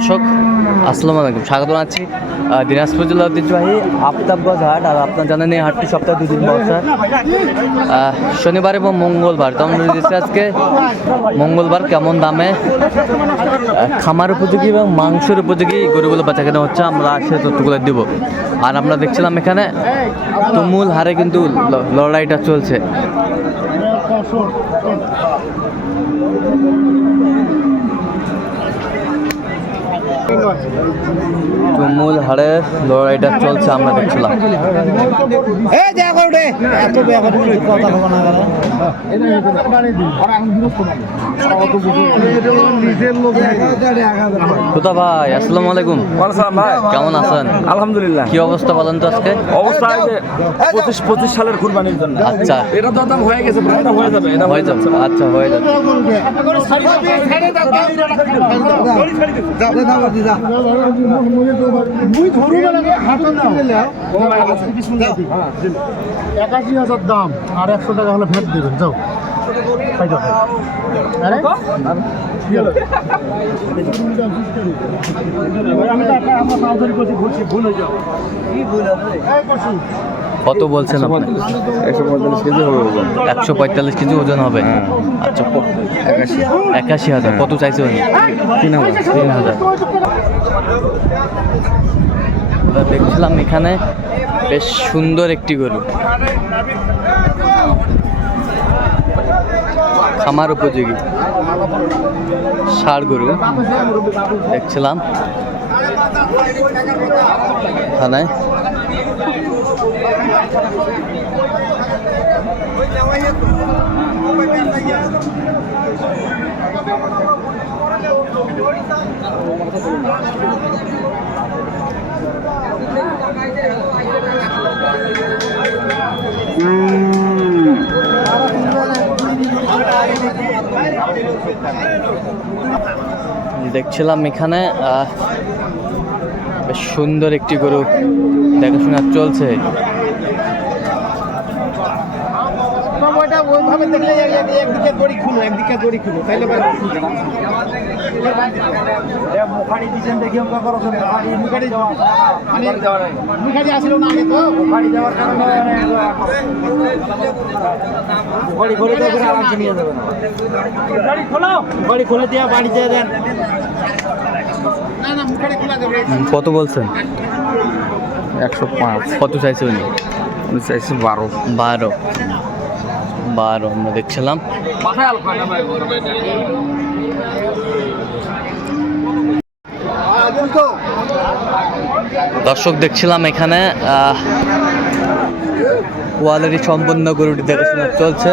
দর্শক আসসালামু আলাইকুম। স্বাগত জানাচ্ছি দিনাজপুর জেলার ঐতিহ্যবাহী আফতাবগঞ্জ হাট আর আপনার জানেন এই হাটটি সপ্তাহে দুদিন বসে। আহ, শনিবার এবং মঙ্গলবার তো আমরা আজকে মঙ্গলবার কেমন দামে খামার উপযোগী এবং মাংসের উপযোগী গরুগুলো বাচ্চা কেনা হচ্ছে আমরা আসে তথ্যগুলো দিব। আর আমরা দেখছিলাম এখানে তুমুল হারে কিন্তু লড়াইটা চলছে। তুমুল হারে লড়াইটা চলছে আমরা দেখছিলাম। ভাই আসসালামু আলাইকুম। ভাই। কেমন আছেন? আলহামদুলিল্লাহ। কি অবস্থা বলেন তো আজকে? অবস্থা পঁচিশ পঁচিশ সালের কুরবানির জন্য। আচ্ছা। এটা তো দাম হয়ে গেছে হয়ে যাবে এটা হয়ে আচ্ছা হয়ে যাচ্ছে একাশি হাজার দাম আর একশো টাকা হলে ভ্যাট দেবেন যাও। আরে? আমি তো করছি, ভুলছি, ভুল হয়ে যাও। এই করছি। কত বলছেন আপনি? একশো পঁয়তাল্লিশ কেজি হবে ওজন একশো পঁয়তাল্লিশ কেজি ওজন হবে। আচ্ছা একাশি একাশি হাজার। কত চাইছে উনি? তিন হাজার। তিন হাজার। দেখছিলাম এখানে বেশ সুন্দর একটি গরু। খামার উপযোগী। ষাড় গরু। দেখছিলাম। দেখছিলাম এখানে বেশ সুন্দর একটি গরু। দেখাশোনা চলছে। ওইটা ওইভাবে দেখলে একদিকে দড়ি খুলো একদিকে দড়ি খুলো তাইলে মুখারি দিচ্ছেন দেখি মানে আসলো না আগে তো? যাওয়ার কারণে আরামসে নিয়ে যাবেন। খোলো! মুখারি খুলে দিয়ে বাড়িতে দেন। না না মুখারি খোলা যাবে কত বলছেন? একশো পাঁচ। কত চাইছে উনি? উনি চাইছে বারো। বারো। বারো আমরা দেখছিলাম। দর্শক দেখছিলাম এখানে আহ, কোয়ালিটি সম্পন্ন গরুটি দেখাশোনা চলছে।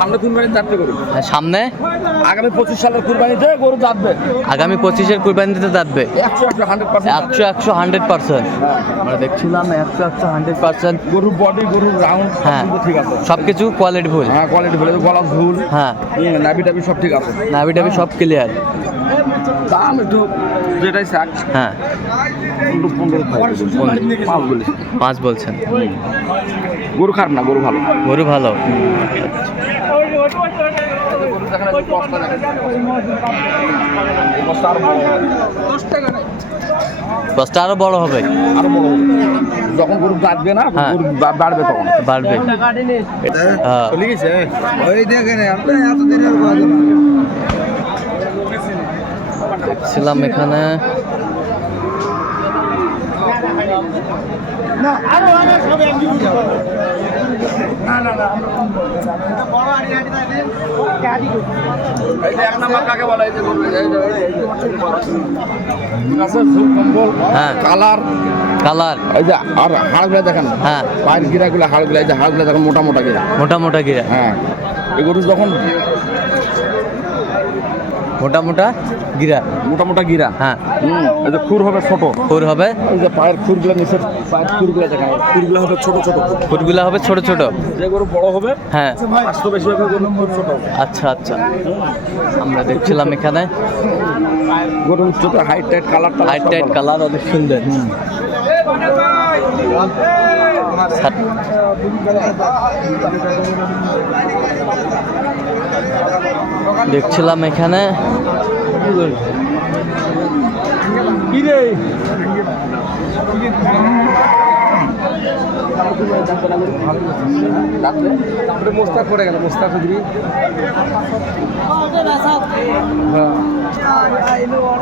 সামনে কুরবানির চারটে গরু। হ্যাঁ, সামনে? আগামী পঁচিশ সালের কুরবানিতে গরু যাবে। আগামী পঁচিশের কুরবানিতে যাবে। একশো একশো হান্ড্রেড পার্সেন্ট একশো একশো হান্ড্রেড পার্সেন্ট আমরা দেখছিলাম একশো একশো হান্ড্রেড পার্সেন্ট গরুর বডি গরুর রাউন্ড হ্যাঁ। ঠিক আছে। সব কিছু কোয়ালিটি ফুল হ্যাঁ কোয়ালিটি ভালো গলা ঝুল। হ্যাঁ। নাবি টাবি সব ঠিক আছে। নাভি টাভি সব ক্লিয়ার দাম একটু যেটাই শাক হ্যাঁ। পাঁচ পাঁচ বলছেন। গরু খারাপ না গরু ভালো। গরু ভালো। দশটা আরও বড় হবে। আরও বড় হবে। যখন গরু বাড়বে না হ্যাঁ। গরু বাড়বে তখন। বাড়বে। হ্যাঁ। ছিলাম এখানে এই যে এক নাম্বার কাকে বলে এই যে গরু এই যে- এই যে- এই যে- ঠিক আছে ঝুল কম্বল হ্যাঁ। কালার। কালার। এই যে আর হাড়গুলা দেখেন। হ্যাঁ। পায়ের গিরাগুলা হাড়গুলা এই যে হাড়গুলা দেখেন মোটা মোটা গিরা। মোটা মোটা গিরা। হ্যাঁ। এগুলো যখন মোটা মোটা গিরা। মোটা মোটা গিরা? হ্যাঁ। হুম এই যে খুর হবে ছোট। খুর হবে। এই যে পায়ের খুরগুলো নিচে পায়ের খুরগুলো দেখায় খুরগুলো হবে ছোট ছোট। খুরগুলা হবে ছোট ছোট। যে গরু বড় হবে হ্যাঁ। স্বাস্থ্য বেশি হবে গরু ছোট আচ্ছা আচ্ছা। আমরা দেখছিলাম এখানে। গরু উচ্চতা height tight colour height tight colour অনেক সুন্দর। দেখছিলাম এখানে। মোস্তাক পড়ে গেল মোস্তাক খুঁজবি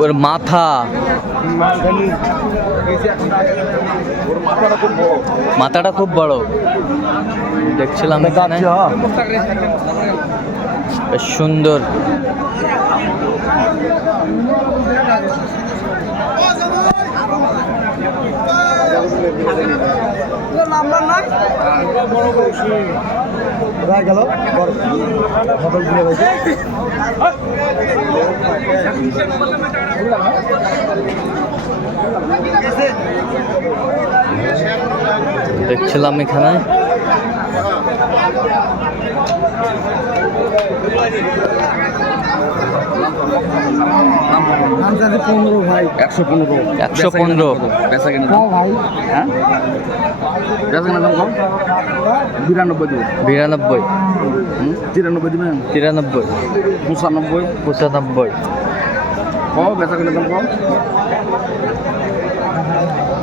ওর মাথা। মাথাটা খুব বড়। মাথাটা খুব বড় দেখছিলাম এখানে বেশ সুন্দর। হোটেল দিয়ে রয়েছে দেখছিলাম এখানে। পনেরো। ভাই একশো পনেরো। 115 বেচা কিনে ভাই? হ্যাঁ? বেচা কিনে দাম কম? বিরানব্বই দিবেন বিরানব্বই। তিরানব্বই দিবেন? তিরানব্বই। পঁচানব্বই। পঁচানব্বই। কও বেচা কিনে দাম কম?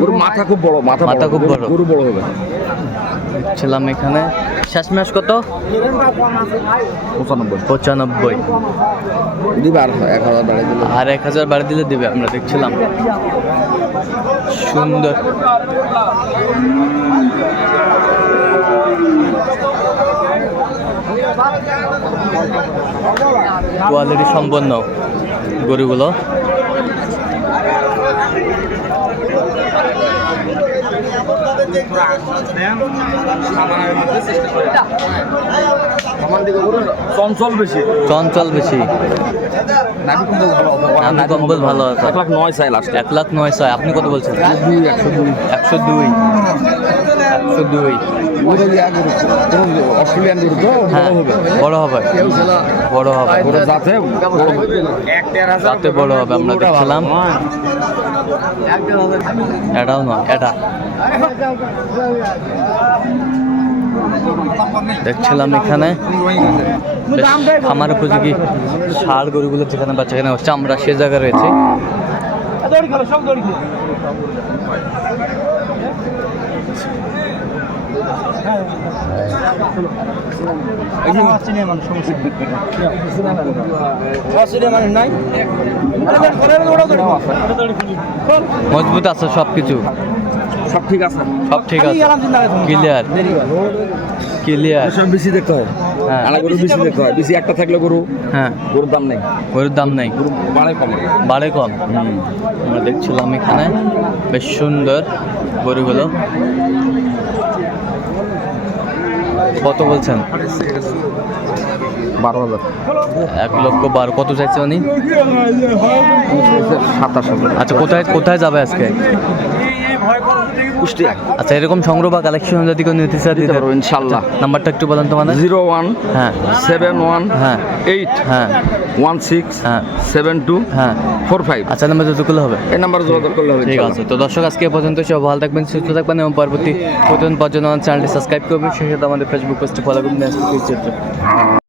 গরু মাথা খুব বড় মাথা মাথা খুব বড়। গরু বড় হবে। দেখছিলাম এখানে। শেষমেশ কত? পঁচানব্বই। পঁচানব্বই। দিবে আর এক হাজার বাড়ি দিলে। আর এক হাজার বাড়ি দিলে দিবে আমরা দেখছিলাম। সুন্দর। কোয়ালিটি সম্পন্ন গরুগুলো। চঞ্চল বেশি। চঞ্চল বেশি। নাবি কম্বল ভালো আছে। এক লাখ নয় চাই লাস্ট এক লাখ নয় ছয় আপনি কত বলছেন? একশো দুই একশো দুই। একশো দুই। অস্ট্রেলিয়ান গরু তো বড় হবে বড় হবে বড় হবে যাতে বড় হবে আমরা দেখছিলাম এটাও নয় এটা দেখছিলাম এখানে খামার উপযোগী ষাড় গরুগুলো যেখানে বাচ্চা কেনা হচ্ছে আমরা সে জায়গায় রয়েছে সব মজবুত আছে সব কিছু সব ঠিক আছে। সব ঠিক আছে। ক্লিয়ার ক্লিয়ার সব বেশি দেখতে হয়। হ্যাঁ। গরু বেশি দেখতে হয়। বেশি একটা থাকলে গরু হ্যাঁ। গরুর দাম নেই। গরুর দাম নেই। গরু বাড়ে কম। বাড়ে কম। আমরা দেখছিলাম এখানে। বেশ সুন্দর গরুগুলো। কত বলছেন? বারো হাজার। এক লক্ষ বারো কত চাইছে উনি? সাতাশ হাজার। আচ্ছা কোথায় কোথায় যাবে আজকে? কুষ্টিয়া। আচ্ছা এরকম সংগ্রহ বা কালেকশন যদি কেউ নিতে চায় দিতে পারব ইনশাল্লাহ। নাম্বারটা একটু বলেন তোমাদের জিরো ওয়ান হ্যাঁ। সেভেন ওয়ান হ্যাঁ। এইট হ্যাঁ। ওয়ান সিক্স হ্যাঁ। সেভেন টু হ্যাঁ। Four five. আচ্ছা নাম্বার যতগুলো হবে। এই নাম্বারে যোগাযোগ করলে হবে ঠিক আছে তো দর্শক আজকে পর্যন্ত সব ভালো থাকবেন সুস্থ থাকবেন এবং পরবর্তী প্রতিদিন পর্যন্ত আমার চ্যানেলটি সাবস্ক্রাইব করবেন। সেই সাথে আমাদের ফেসবুক পেজটি ফলো করবেন